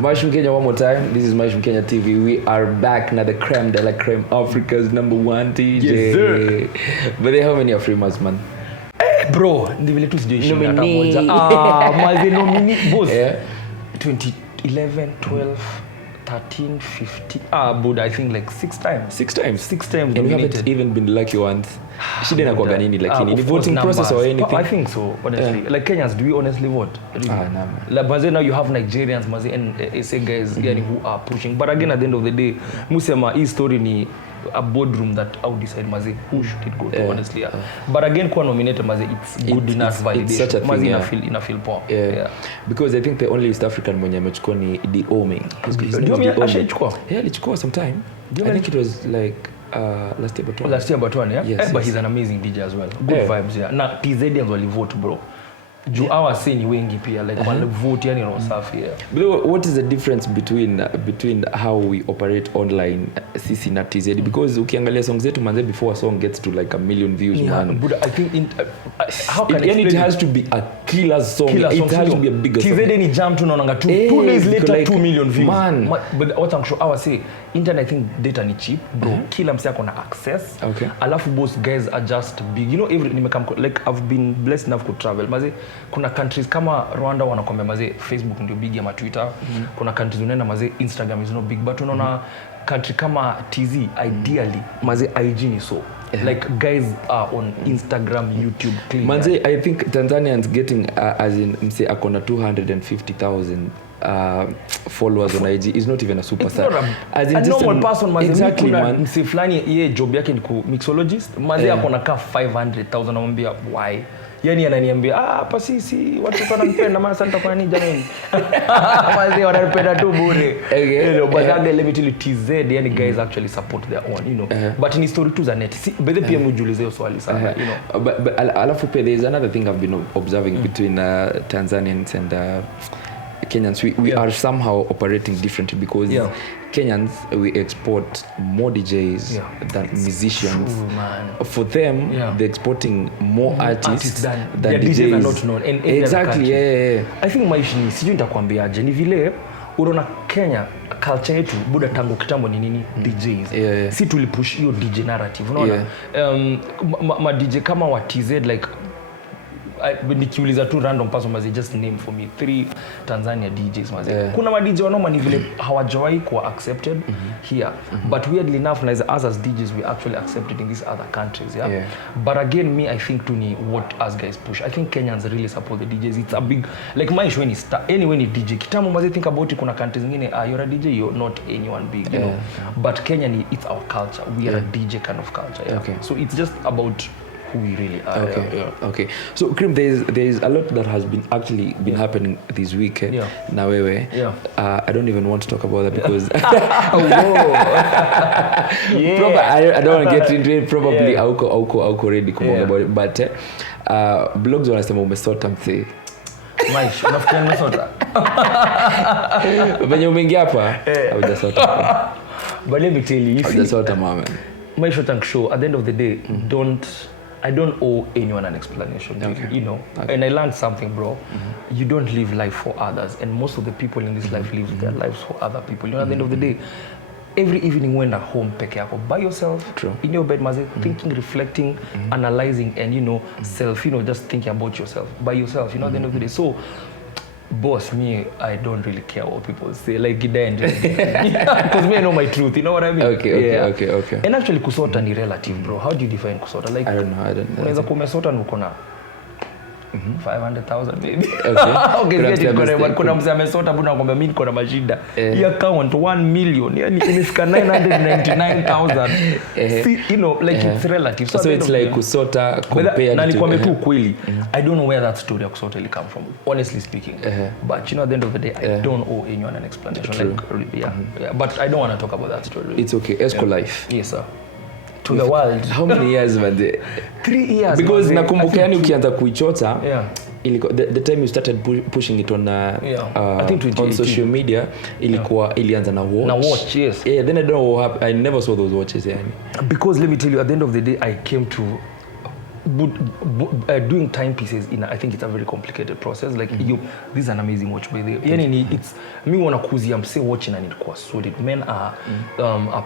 Mushroom Kenya one more time. This is Mushroom Kenya TV. We are back now. The creme de la creme, Africa's #1 DJ. Yes, sir. But they how many are famous, man? Bro, ni vile tu sijoishi hata moja. Mazi nomini boss. 2011, 12, 13, 15. But I think like 6 times. 6 times. 6 times. And we haven't even been lucky once. Shida na kwa nini lakini ni voting process or anything? I think so, honestly. Like Kenyans, do we honestly vote? No. Like mazi now you have Nigerians mazi and SA guys yani who are pushing. But again at the end of the day, musema hii story ni a boardroom that I would decide mazi who should it go to honestly. But again kwa nominated mazi it's good enough validation. It's such a mazi thing, ina feel poor. Yeah. Because I think the only East African mwenye amechukua ni Diome. Diome ashachukua. Yeah, alichukua sometime. I think it was like last year but one, yeah. Yes, but he's an amazing DJ as well. Good vibes, yeah. Na TZians wali vote, bro. Juu hawa si ni wengi pia like wale vote yani no safi, yeah. But what is the difference between how we operate online SISI na TZ? Because ukiangalia songs zetu manze before a song gets to like 1 million views, man. But I think how can it has to be a killer song. It has to be a bigger song. TZ ni jam tu naonanga 2 days later like, 2 million views. Man. But what I'm sure I say internet, I think data ni cheap, bro. Kila msea kona access. Okay. Alafu both guys are just big. You know like I've been blessed enough to travel. Maze kuna countries kama Rwanda wanakwambia maze Facebook ndio big ama Twitter. Kuna countries unaenda maze Instagram is not big, but unaona country kama TZ ideally maze IG ni so. Like guys are on Instagram, YouTube, clean. Manze, I think Tanzanians getting as in mse akona 250,000 followers on IG is not even a superstar. As in a normal person maze. Exactly, man. Mse flani ye job yake ni ku mixologist. Maze akona ka 500,000 anamwambia why? Yani ananiambia hapa sisi watu wananipenda maana sasa nitafanya nini jamani? Mazi wananipenda tu bure. But that let me tell you TZ yani guys actually support their own, you know. But in story tu za net. But the pia mjulize hiyo swali sana, you know. But alafu pia there is another thing I've been observing between Tanzanians and Kenyans. We are somehow operating differently because Kenyans we export more DJs than musicians. True, man. For them, they're exporting more artists than DJs. DJs are not known. And exactly, yeah. I think maisha ni sijui nitakwambiaje ni vile unaona Kenya culture yetu buda tangu kitambo ni nini DJs. Si tulipush hiyo DJ narrative, unaona? Ma DJ kama wa TZ like nikiuliza tu random person mazi just name for me 3 Tanzania DJs mazi. Kuna ma DJ wanoma ni vile hawajawahi kuwa accepted here. But weirdly enough as DJs we actually accepted in these other countries, But again me I think to ni what us guys push. I think Kenyans really support the DJs. It's a big like my show ni star anyway ni DJ. Kitambo mazi think about it kuna countries zingine you're a DJ you're not anyone big, you know. But Kenya ni it's our culture. We are a DJ kind of culture, So it's just about who we really are. Okay. So CREME, there is a lot that has been happening this week. Na wewe. I don't even want to talk about that because I don't want to get into it. Probably auko ready kumwanga about it. But blogs wanasema umesota mse. Maish, unafikiria umesota? Venye umeingia hapa, hujasota. But let me tell you, hujasota mama. My short and show at the end of the day, I don't owe anyone an explanation, you know. And I learned something, bro. You don't live life for others, and most of the people in this life live their lives for other people. You know, at the end of the day, every evening when at home peke yako by yourself, in your bed, maze, thinking, reflecting, analyzing, and you know, self, you know, just thinking about yourself by yourself. You know, at the end of the day, so. Boss, me, I don't really care what people say. Like, because me, I know my truth. You know what I mean? Okay. And actually, kusota ni relative, bro. How do you define kusota? Like, I don't know. Unaweza kumesota nukona 500,000 maybe. Kuna mzee amesota buna kwamba mimi niko na mashida. Hii account 1 million. Yani imefika 999,000. You know, like it's relative. So it's like kusota compared to nikwambia tu kweli. I don't know where that story of kusota will come from, honestly speaking. But you know, at the end of the day, I don't owe anyone an explanation. Like, but I don't want to talk about that story. Really. It's okay. Esco life. Yes, sir. To the world. How many years man? 3 years. Because nakumbuka yani ukianza kuichota ilikuwa the time you started pushing it on I think on social media ilikuwa ilianza na watch. Na watch, yes. Then I don't know what happened. I never saw those watches yani. Because let me tell you, at the end of the day I came to doing timepieces I think it's a very complicated process. Like this is an amazing watch by the way. Yani it's me wanna kuzia mse watching and it kwa solid. Men are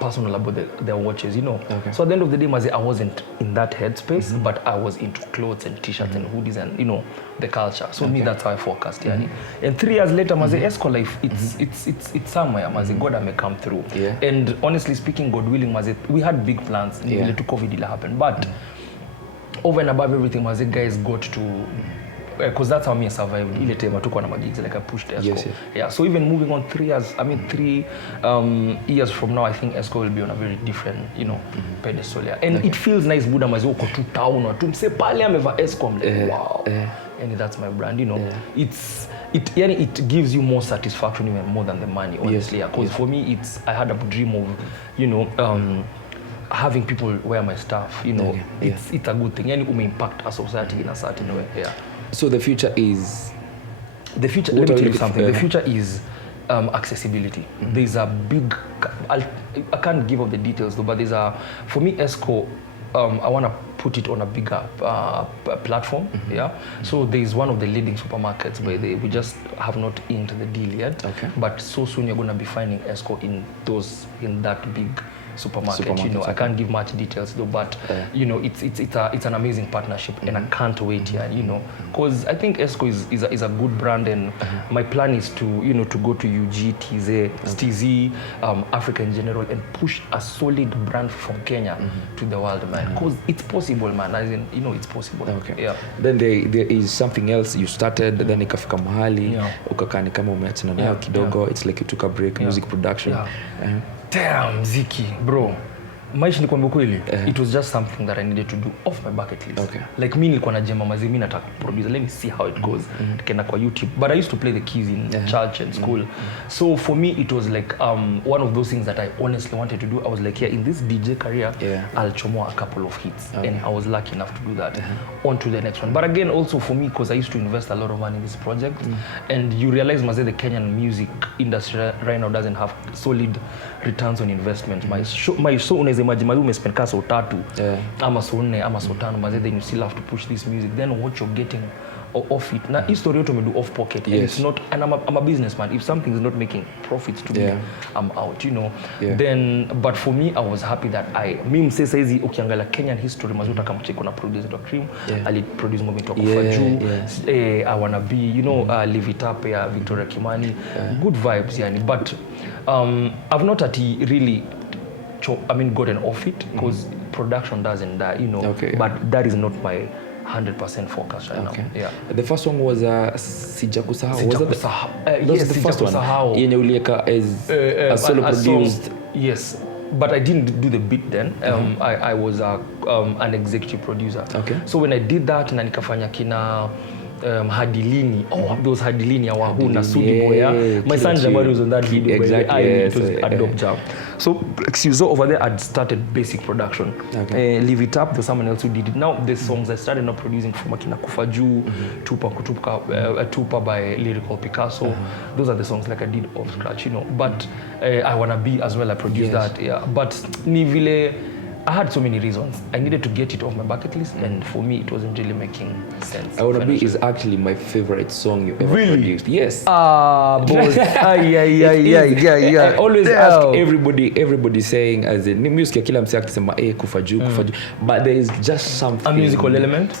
personal about their watches, you know. Okay. So at the end of the day, I wasn't in that headspace, but I was into clothes and t-shirts and hoodies and you know the culture. So me that's how I focused. Yani. And 3 years later, Esco life it's somewhere. God may come through. Yeah. And honestly speaking, God willing, we had big plans. To COVID will happen, but over and above everything, guys got to because that's how me survived. Ile time took on my gigs, like I pushed Esco. Yes. Yeah. So even moving on 3 years, 3 years from now, I think Esco will be on a very different, you know, pedestal. Yeah. And it feels nice, Buddha mazoko to town or to mse pale ameva Esco. I'm like, wow. And that's my brand, you know. It gives you more satisfaction, even more than the money, honestly. Because for me, I had a dream of, you know, having people wear my stuff, you know. It's a good thing. And it may impact a society in a certain way. Yeah. So the future is. Let me tell you something. The future is accessibility. There's a big. I can't give up the details though, but for me, Esco. I want to put it on a bigger platform. Yeah. So there is one of the leading supermarkets where we just have not inked the deal yet. Okay. But so soon you're going to be finding Esco in that big supermarket. You know, I can't give much details though, but you know, it's an amazing partnership, and I can't wait here. You know, because I think Esco is a good brand, and my plan is to go to UG, TZ, Africa in general, and push a solid brand from Kenya to the world, man. Because it's possible, man. As in, you know, it's possible. Okay. Yeah. Then there is something else you started, then ikafika mahali, ukakani kama umeachana nayo kidogo. It's like you took a break, music production. Damn, Ziki, bro. Maisha nikwambia kweli, it was just something that I needed to do off my bucket list. Okay. Like me nilikuwa na jema mazi, mimi nataka produce. Let me see how it goes. Nikaenda kwa YouTube. But I used to play the keys in church and school. So for me it was like one of those things that I honestly wanted to do. I was like, in this DJ career, I'll chomoa a couple of hits. And I was lucky enough to do that. On to the next one. But again, also for me, because I used to invest a lot of money in this project, and you realize maze the Kenyan music industry right now doesn't have solid returns on investment. My show unaweza imagine mazi umespend kasa utatu ama so 4 ama so 5 mazi, then you still have to push this music, then what you're getting off it. Na history yote umedo off pocket, and it's not, and I'm a businessman. If something is not making profits to me, I'm out, you know. Then but for me, I was happy that mimi msesa hizi ukiangalia Kenyan history mazuta kama cheko na producer CREME, ali produce moment wa Kufaju, I wanna be, you know, Live It Up ya Victoria Kimani, good vibes yani. But I've not really gotten off it, because production doesn't die, you know. But that is not my 100% focus right now. Yeah. The first one was Sijakusahau. Was that yes, the first one? Yenye ulieka as a solo produced. Yes. But I didn't do the beat then. I was an executive producer. Okay. So when I did that, na nikafanya kina Hadilini, those Hadilini ya Wahoo na Sudi Boya. My son Jabari was on that video. Exactly. It was a dope job. So over there I'd started basic production. Live It Up, there's someone else who did it. Now the songs I started not producing from Akina Kufaju, Tupa by Lyrical Picasso. Those are the songs like I did off scratch, you know. But I Wanna Be as well, I produced that. Yeah. But Nivile, I had so many reasons. I needed to get it off my bucket list, and for me, it wasn't really making sense. I Wanna Be is actually my favorite song you ever produced. Yes. Boss. I always ask everybody saying, as in music ya kila mse akisema Kufaju. But there is just something. A musical element?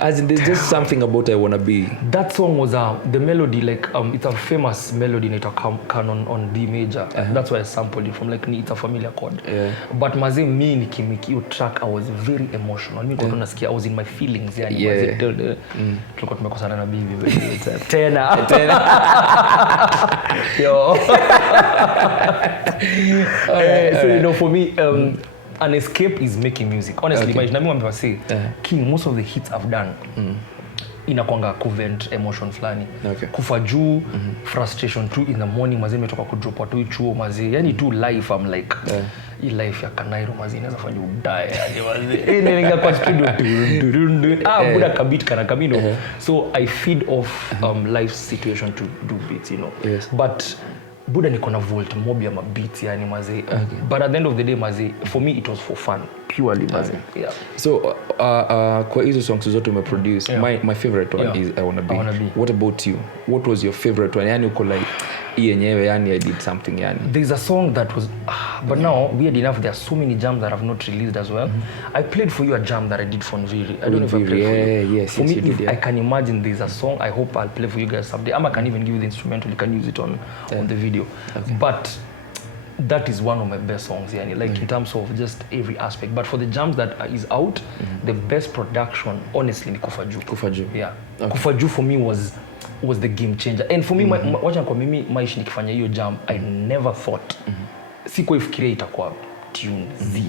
As in there's just something about I Wanna Be. That song was the melody, like it's a famous melody in canon on D major. That's why I sampled it from, like it's a familiar chord. But maze me nikimiki track, I was very emotional. Me kwa nasikia, I was in my feelings yani. Tulikuwa tumekosana na bibi tena. Yo. So you know, for me an escape is making music. Honestly, imagine me when say King, most of the hits I've done inakwanga kuvent emotion flani. Kufa juu, frustration too in the morning mazi nimetoka kudrop watu chuo mazi. Yani tu life, I'm like hii life ya Kanairo mazi inaweza fanya udae yani mazi. Ninga kwa studio buda kabit kana kamino. So I feed off life situation to do beats, you know. But Buda niko na volt mob ya mabits yani mazi. But at the end of the day mazi, for me it was for fun. purely yeah. So kwa hizo songs zote umeproduce, my favorite one is I Wanna Be. What about you? What was your favorite one? Yani uko like yenyewe yani I did something yani. There's a song that was but now weird enough there are so many jams that I've not released as well. I played for you a jam that I did for Nviri. I don't know if I played for you. Yes, for me, you did, I can imagine there's a song I hope I'll play for you guys someday. I can even give you the instrumental, you can use it on the video. Okay. But that is one of my best songs yani, like in terms of just every aspect. But for the jams that is out, the best production honestly ni Kufaju. Yeah. Okay. Kufaju for me was the game changer. And for me wacha kwa mimi maishi nikifanya hiyo jam I never thought sikuwa ifikiria itakuwa tune Z.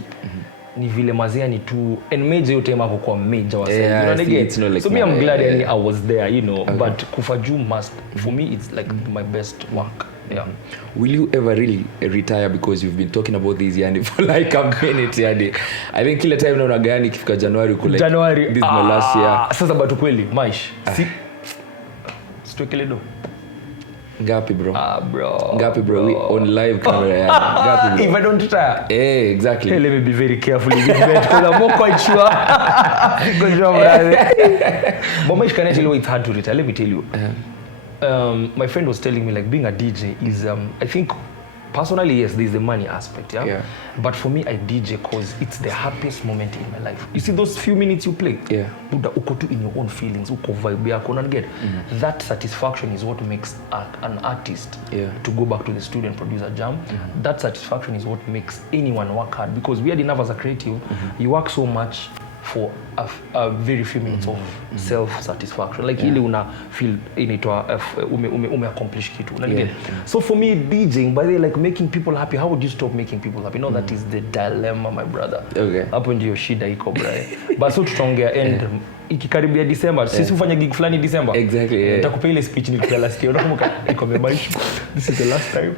Ni vile mazia ni tu and major yote hapo kwa major was you know again. Like so me I'm glad I was there, you know. Okay. But Kufaju must for me it's like my best work. Yeah. Will you ever really retire because you've been talking about this yani for like a minute yani? I think kila time naona gani ikifika January uko like January, this is my last year. Sasa bado kweli maish. Strike do. Ngapi bro? Bro. Ngapi bro? We on live camera yani. Ngapi bro? If I don't retire. Exactly. Hey, let me be very careful with this bet because I'm not quite sure. Good job, brother. But maish can actually it's hard to retire. Let me tell you. My friend was telling me like being a DJ is I think personally yes there's the money aspect yeah. But for me I DJ cause it's the happiest moment in my life. You see those few minutes you play buda uko tu in your own feelings uko vibe yako and get that satisfaction is what makes an artist to go back to the studio and produce a jam. That satisfaction is what makes anyone work hard because weird enough as a creative you work so much for a very few minutes of self-satisfaction. Like ile una feel inaitwa ume accomplish kitu. So for me DJing, by the way, like making people happy, how would you stop making people happy? No, that is the dilemma, my brother. Okay. Hapo ndio shida iko brae. But so tutaongea end ikikaribia December. Sisi ufanya gig fulani December. Exactly. Nitakupa ile speech nilikuwa last year. Unakumbuka iko memaish. This is the last time.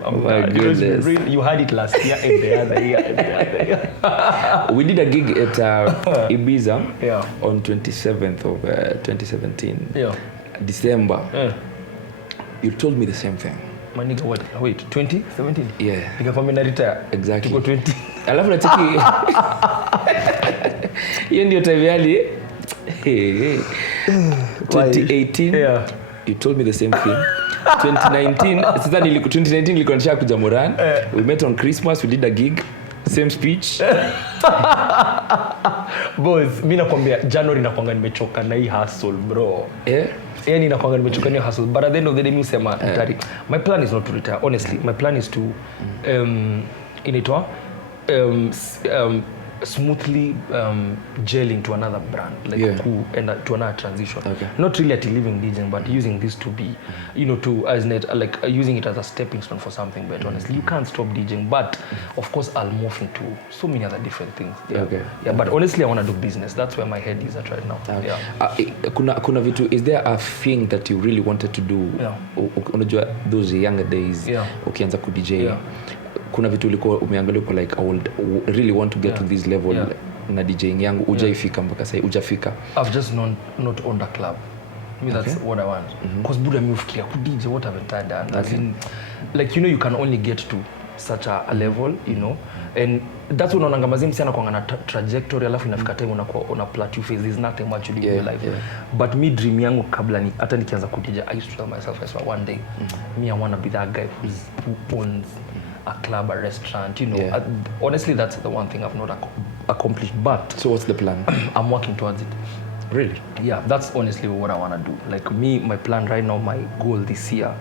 You had it last year and the other year. We did a gig at Ibiza on 27th of 2017. December. You told me the same thing. My nigga, what? Wait, 2017? Yeah. Nikakwambia na retire. Exactly. Tuko 20. Alafu nataki hiyo ndio time yali 2018 you told me the same thing. 2019 sasa 2019 nilikuwa nishakuja kuja Moran. We met on Christmas, we did a gig, same speech. Boys, mimi nakwambia January nakwanga nimechoka na hii hustle bro. Yani nakwanga nimechoka na hii hustle, but at the end of the day mimi sema my plan is not to retire honestly. My plan is to smoothly gelling to another brand, like and to another transition. Not really at leaving DJing, but using this to be, you know, to as net like using it as a stepping stone for something. But honestly, you can't stop DJing. But of course, I'll morph into so many other different things. But honestly, I want to do business. That's where my head is at right now. Kuna vitu, is there a thing that you really wanted to do? Unajua those younger days, ukianza ku DJ. Kuna vitu ulikuwa umeangalia uko like I would really want to get to this level na DJing yangu hujaifika mpaka sasa hujafika. I've just not owned a club. I mean that's what I want. Because buda mimi ufikiria ku DJ what haven't I done? As in, like you know you can only get to such a level, you know. And that's when unaanga mazim sana kwa na trajectory alafu inafika time una plateau phase. There's nothing much you do in your life. But me dream yangu kabla ni hata nikianza ku DJ I used to tell myself I swear one day me I want to be that guy who owns a club, a restaurant, you know. Honestly, that's the one thing I've not accomplished. But so what's the plan? I'm working towards it. Really? Yeah, that's honestly what I want to do. Like me, my plan right now, my goal this year,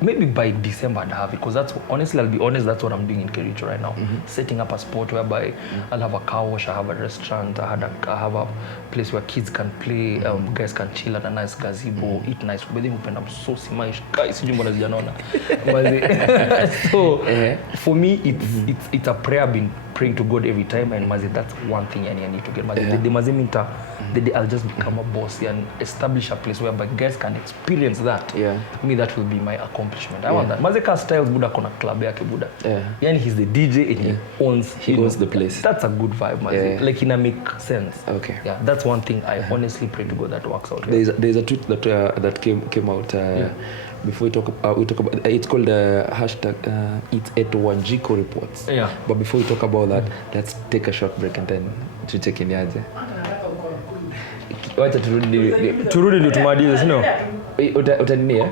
maybe by December I'd have it. Because that's, honestly, I'll be honest, that's what I'm doing in Kericho right now. Setting up a spot whereby I'll have a car wash, I have a restaurant, I have a place where kids can play, guys can chill at a nice gazebo, eat nice. But then I'm so simaish. Guys, so for me, it's a prayer I've been praying to God every time, and that's one thing I need to get. The day I'll just become a boss and establish a place whereby guys can experience that. Me, that will be my accomplishment. I want that. Mazeka Styles Buddha kona club yake Buddha. Yani he's the DJ and he owns the place. That's a good vibe, Mazeka. Like it make sense. Yeah, that's one thing I honestly pray to God that works out. There's a tweet that came out before we talk about it's called hashtag it's at Wanjiko reports. But before we talk about that, let's take a short break and then tucheke niaje. Wacha turudi ndio tumalize, sio? Utaninia?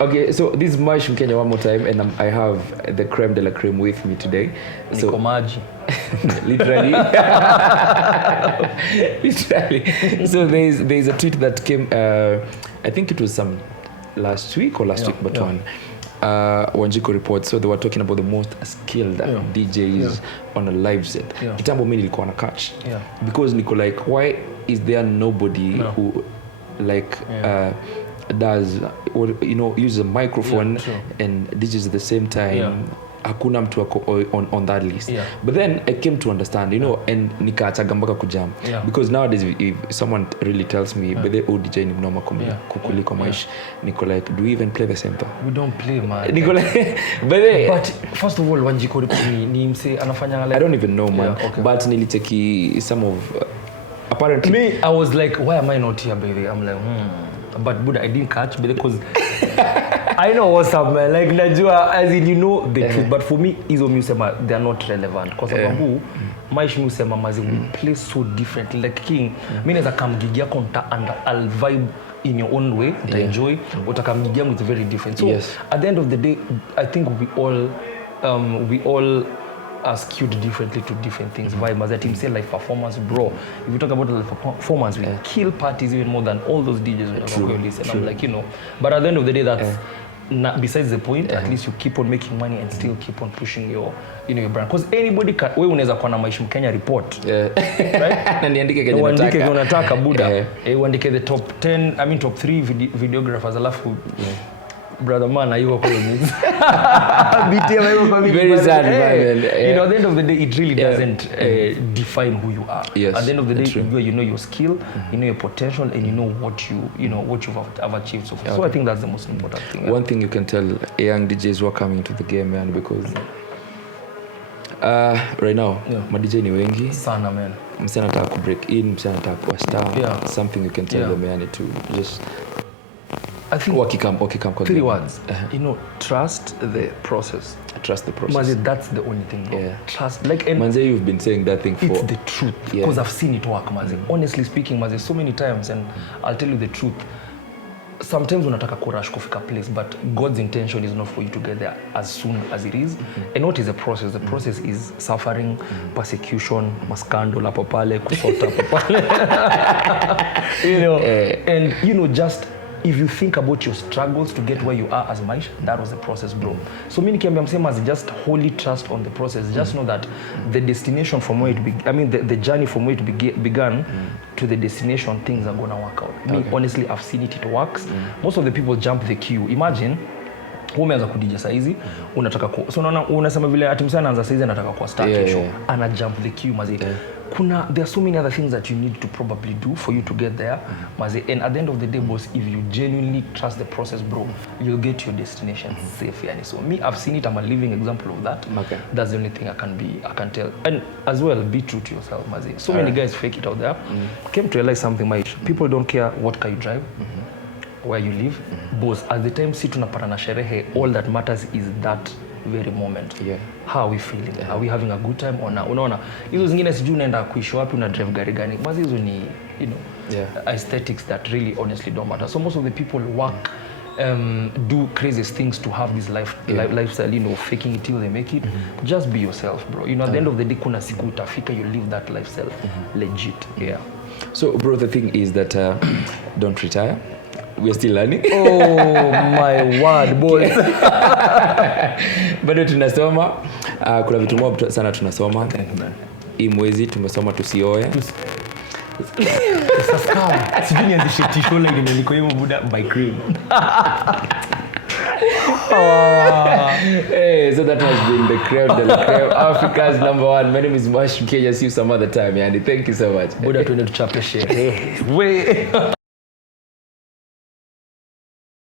Okay, so this is Mash from Kenya one more time, and I have the creme de la creme with me today. So Maji. Literally. So there's a tweet that came, I think it was some last week or last week, but one. Wanjiko report, so they were talking about the most skilled DJs on a live set. Kitambo mimi nilikuwa na catch. Because niko like, why is there nobody who like does, you know, uses a microphone and DJs at the same time? Hakuna mtu on that list. But then I came to understand, you know, and nikaachaga mpaka kujam. Because nowadays if someone really tells me but the DJ ni mnoma kukuliko Maish, niko like, do we even play the same thing? We don't play, man. Niko like, but first of all, Wanjiko ni mse anafanya like, I don't even know, man. But nilicheki some of apparently me, I was like, why am I not here, baby? I'm like, but Buddha, I didn't catch because I know what's up, man. Like najua, as in, you know the truth, but for me hizo musema they are not relevant because sababu Maish musema mazi we play so differently. Like King, mimi naweza kamgigi yako and I'll vibe in your own way, to enjoy. Utakamgigi yangu is very different. So at the end of the day, I think we all are skewed differently to different things. Vibe as a team say live performance, bro. If you talk about live performance, we kill parties even more than all those DJs we listen. I'm like, you know, but at the end of the day, that's besides the point. At least you keep on making money and still keep on pushing your, you know, your brand. Because anybody can, wewe unaweza kuwa na Maish Mkenya report, right? Na niandike Kenya unataka Buddha, uandike the top 10, I mean top 3 videographers, alafu brother man, are you okay with me? Very sad, man. You know, at the end of the day, it really doesn't define who you are. Yes, at the end of the day, you know your skill, you know your potential, and you know what you've achieved so far. So I think that's the most important thing. One thing you can tell young DJs who are coming to the game, man, because right now, my DJ ni wengi sana, man. Msana nataka ku break in, msana nataka kuwa star. Something you can tell them, man, to just, I think wakikam 3 words. You know, trust the process. Trust the process. Mazi, that's the only thing, bro. Trust. Like, and Manze, you've been saying that thing for... It's the truth. Because I've seen it work, Mazi. Honestly speaking, Mazi, so many times, and I'll tell you the truth. Sometimes unataka kurush kufika place, but God's intention is not for you to get there as soon as it is. And what is the process? The process is suffering, persecution, maskando hapo pale, kusota hapo pale. You know, and you know, just if you think about your struggles to get where you are as Maish, that was the process, bro. So mimi nikiambia msema as just wholly trust on the process. Just know that the destination from where it the journey from where it began to the destination, things are gonna work out. Me, honestly, I've seen it works. Most of the people jump the queue. Imagine umeanza kudija saizi, unataka so unasema vile ati msana anaanza saizi anataka kuwa star kesho, ana jump the queue mazi. There are so many other things that you need to probably do for you to get there, mazi. And at the end of the day, boss, if you genuinely trust the process, bro, you'll get to your destination safe. Yani. So me, I've seen it. I'm a living example of that. That's the only thing I can tell. And as well, be true to yourself, mazi. So many guys fake it out there. Came to realize something, Maish. People don't care what car you drive, where you live. Boss, at the time si tunapata na sherehe, all that matters is that very moment. How are we feeling? Are we having a good time or not? Unaona, hizo zingine sijui unaenda kuishi wapi, una drive gari gani. Basi hizo ni, you know, aesthetics that really honestly don't matter. So most of the people work, do crazy things to have this lifestyle, you know, faking it till they make it. Just be yourself, bro. You know, at the end of the day, kuna siku utafika, you live that lifestyle legit. So, bro, the thing is that don't retire. We're still learning. Oh my word, boys. Bado tunasoma. Kuna vitu mob sana tunasoma. Hii mwezi tumesoma tusioe. Sasa sijui nianzishe tisho ile nimeliko hiyo Buddha by CREME. Hey, so that has been the creme de la creme, Africa's #1. My name is Mash Kenya. See you some other time, yani. Thank you so much. Buddha tuende tuchape sherehe.